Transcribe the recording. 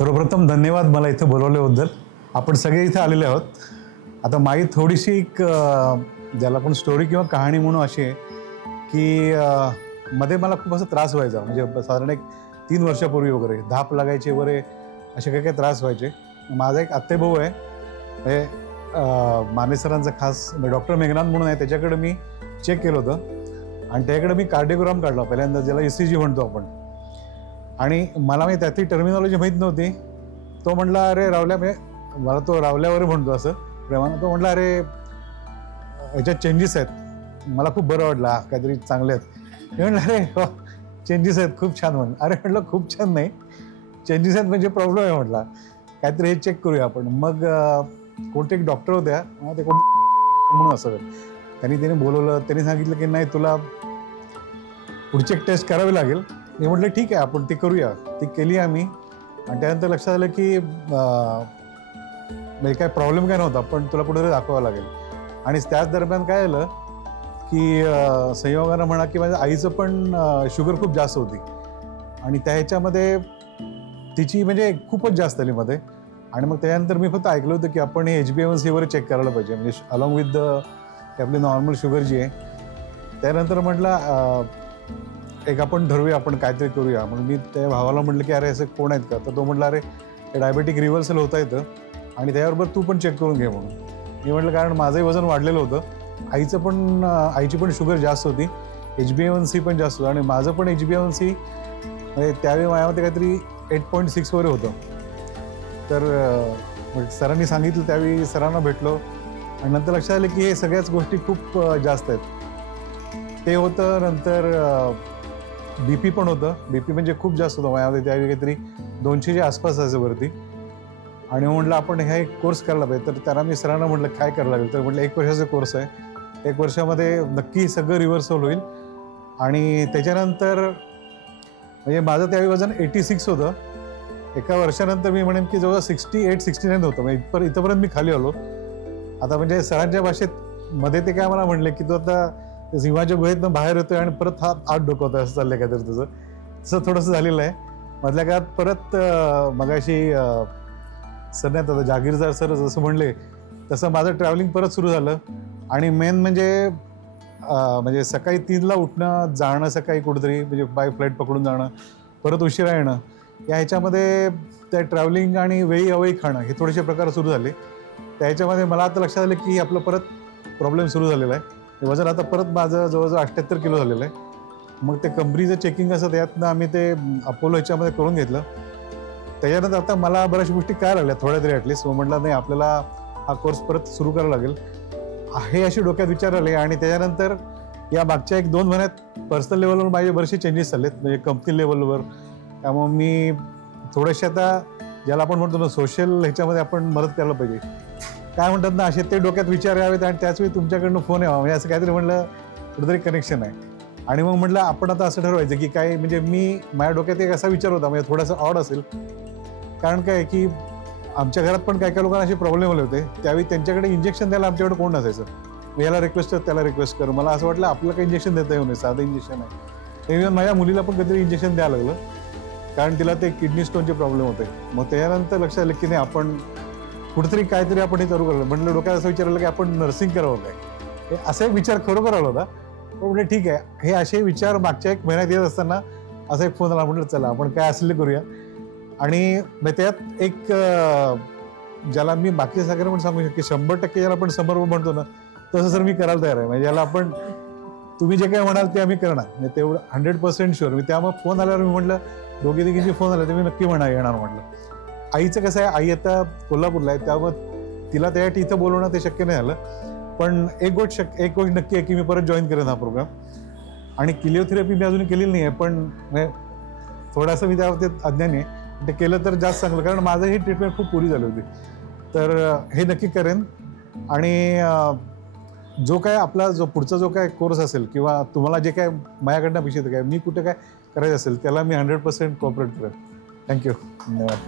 सर्वप्रथम धन्यवाद मला इथे बोलवल्याबद्दल. आपण सगळे इथे आलेले आहोत. आता माझी थोडीशी एक ज्याला आपण स्टोरी किंवा कहाणी म्हणू अशी आहे की मध्ये मला खूप असा त्रास व्हायचा. म्हणजे साधारण एक 3 वर्षापूर्वी वगैरे धाप लागायची वगैरे असे काही काही त्रास व्हायचे. माझा एक आत्तेभाऊ आहे, म्हणजे माने सरांचा खास डॉक्टर मेघनाथ म्हणून आहे, त्याच्याकडे मी चेक केलं होतं आणि त्याकडे मी कार्डिओग्राम काढला पहिल्यांदा, ज्याला ECG म्हणतो आपण. आणि मला मी त्यातली टर्मिनॉलॉजी माहीत नव्हती. तो म्हटला अरे रावल्या, मला तो रावल्यावर म्हणतो असं प्रेमानं. तो म्हटला अरे याच्यात चेंजेस आहेत. मला खूप बरं वाटलं, काहीतरी चांगले आहेत. मी म्हटलं अरे चेंजेस आहेत, खूप छान म्हण. अरे म्हटलं खूप छान नाही, चेंजेस आहेत म्हणजे प्रॉब्लेम आहे म्हटला, काहीतरी हे चेक करूया आपण. मग कोणते एक डॉक्टर होत्या, ते कोण म्हणून असं त्यांनी बोलवलं. त्यांनी सांगितलं की नाही तुला पुढची एक टेस्ट करावी लागेल. मी म्हटलं ठीक आहे आपण ती करूया. ती केली आम्ही आणि त्यानंतर लक्षात आलं की म्हणजे काय प्रॉब्लेम काय नव्हता, पण तुला कुठेतरी दाखवावं लागेल. आणि त्याच दरम्यान काय झालं की संयोगानं म्हणा की माझ्या आईचं पण शुगर खूप जास्त होती आणि त्या ह्याच्यामध्ये तिची म्हणजे खूपच जास्त आली मध्ये. आणि मग त्यानंतर मी फक्त ऐकलं होतं की आपण हे HbA1c वगैरे चेक करायला पाहिजे, म्हणजे अलॉंग विथ आपली नॉर्मल शुगर जी आहे. त्यानंतर म्हटलं एक आपण ठरवूया, आपण काहीतरी करूया. मग मी त्या भावाला म्हटलं की अरे असं कोण आहेत का, तर तो म्हटला अरे डायबेटिक रिव्हर्सल होता येतं आणि त्याबरोबर तू पण चेक करून घे म्हणून. मी म्हटलं कारण माझंही वजन वाढलेलं होतं, आईची पण शुगर जास्त होती, HbA1c पण जास्त होतं आणि माझं पण HbA1c म्हणजे त्यावेळी माझ्यामध्ये काहीतरी 8.6 वगैरे होतं. तर सरांनी सांगितलं, त्यावेळी सरांना भेटलो आणि नंतर लक्षात आलं की हे सगळ्याच गोष्टी खूप जास्त आहेत. ते होतं. नंतर BP पण होतं. BP म्हणजे खूप जास्त होतं माझ्यामध्ये त्यावेळी, काहीतरी 200च्या आसपास असायचं वरती. आणि म्हटलं आपण हा एक कोर्स करायला पाहिजे. तर त्याला मी सरांना म्हटलं काय करायला लागेल, तर म्हटलं 1 वर्षाचा कोर्स आहे, 1 वर्षामध्ये नक्की सगळं रिव्हर्सल होईल. आणि त्याच्यानंतर म्हणजे माझं त्यावेळी वजन 86 होतं. 1 वर्षानंतर मी म्हणेन की जवळ 68-69 होतं. म्हणजे इथंपर्यंत मी खाली आलो. आता म्हणजे सरांच्या भाषेत मध्ये ते काय मला म्हणले की तो आता सिंहाच्या गुहेतनं बाहेर येतोय आणि परत हा आत डोकवतोय, असं चाललंय काहीतरी तसं थोडंसं झालेलं आहे. मधल्या काळात परत मगाशी सर नाही आता जागीरदार सर जसं म्हणले तसं माझं ट्रॅव्हलिंग परत सुरू झालं. आणि मेन म्हणजे सकाळी 3ला उठणं, जाणं सकाळी कुठेतरी, म्हणजे बाय फ्लाईट पकडून जाणं, परत उशिरा येणं, या ह्याच्यामध्ये त्या ट्रॅव्हलिंग आणि वेळी अवेळी खाणं हे थोडेसे प्रकार सुरू झाले. त्याच्यामध्ये मला आता लक्षात आलं की आपलं परत प्रॉब्लेम सुरू झालेला आहे. वजन आता परत माझं जवळजवळ 78 किलो झालेलं आहे. मग ते कंपनीचं चेकिंग असं त्यातनं आम्ही ते अपोलो ह्याच्यामध्ये करून घेतलं. त्याच्यानंतर आता मला बऱ्याच गोष्टी काय लागल्या थोड्या तरी ॲटलिस्ट. म्हटलं नाही आपल्याला हा कोर्स परत सुरू करावा लागेल, हे अशी डोक्यात विचार आले. आणि त्याच्यानंतर या मागच्या 1-2 महिन्यात पर्सनल लेवलवर माझे बरेचसे चेंजेस झालेत, म्हणजे कंपनी लेवलवर. त्यामुळे मी थोडेसे आता ज्याला आपण म्हणतो ना सोशल ह्याच्यामध्ये आपण मदत करायला पाहिजे, काय म्हणतात ना, असे ते डोक्यात विचार यावेत आणि त्याचवेळी तुमच्याकडनं फोन यावा, म्हणजे असं काहीतरी म्हटलं कुठेतरी कनेक्शन आहे. आणि मग म्हटलं आपण आता असं ठरवायचं की काय, म्हणजे माझ्या डोक्यात एक असा विचार होता, म्हणजे थोडासा ऑड असेल, कारण काय की आमच्या घरात पण काय काय लोकांना असे प्रॉब्लेम आले होते. त्यावेळी त्यांच्याकडे इंजेक्शन द्यायला आमच्याकडे कोण नसायचं. याला रिक्वेस्ट कर, त्याला रिक्वेस्ट कर. मला असं वाटलं आपलं काही इंजेक्शन देता येऊ नये, साधं इंजेक्शन आहे. इव्हन माझ्या मुलीला पण कधीतरी इंजेक्शन द्यायला लागलं, कारण तिला ते किडनी स्टोनचे प्रॉब्लेम होते. मग त्याच्यानंतर लक्षात आलं की नाही आपण कुठेतरी काहीतरी आपण हे करू करायला. म्हटलं डोक्यात असं विचारलं की आपण नर्सिंग करावं काय, हे असा एक विचार खरोखर आला होता. पण म्हणजे ठीक आहे, हे असे विचार मागच्या 1 महिन्यात येत असताना असा एक फोन आला. म्हटलं चला आपण काय असेल करूया. आणि त्यात एक ज्याला मी बाकी सगळं पण सांगू शकतो 100% ज्याला आपण समर्पण म्हणतो ना, तसं सर मी करायला तयार आहे. म्हणजे याला आपण तुम्ही जे काय म्हणाल ते आम्ही करणार, म्हणजे तेवढं 100% शुअर. मी त्यामुळे फोन आल्यावर मी म्हटलं दोघी तिघींचे फोन आले तर मी नक्की येणार म्हटलं. आईचं कसं आहे, आई आता कोल्हापूरला आहे, त्यामुळे तिला त्यासाठी इथं बोलवणं ते शक्य नाही झालं. पण एक गोष्ट नक्की आहे की मी परत जॉईन करेन हा प्रोग्राम. आणि किलिओथेरपी मी अजून केलेली नाही आहे, पण थोडासा मी त्याबाबतीत अज्ञानी आहे. ते केलं तर जास्त चांगलं, कारण माझं ही ट्रीटमेंट खूप पुरी झाली होती. तर हे नक्की करेन. आणि जो काय आपला पुढचा जो काय कोर्स असेल किंवा तुम्हाला जे काय माझ्याकडनं अपेक्षित काय मी कुठे काय करायचं असेल त्याला मी 100% कोऑपरेट करेन. थँक्यू. धन्यवाद.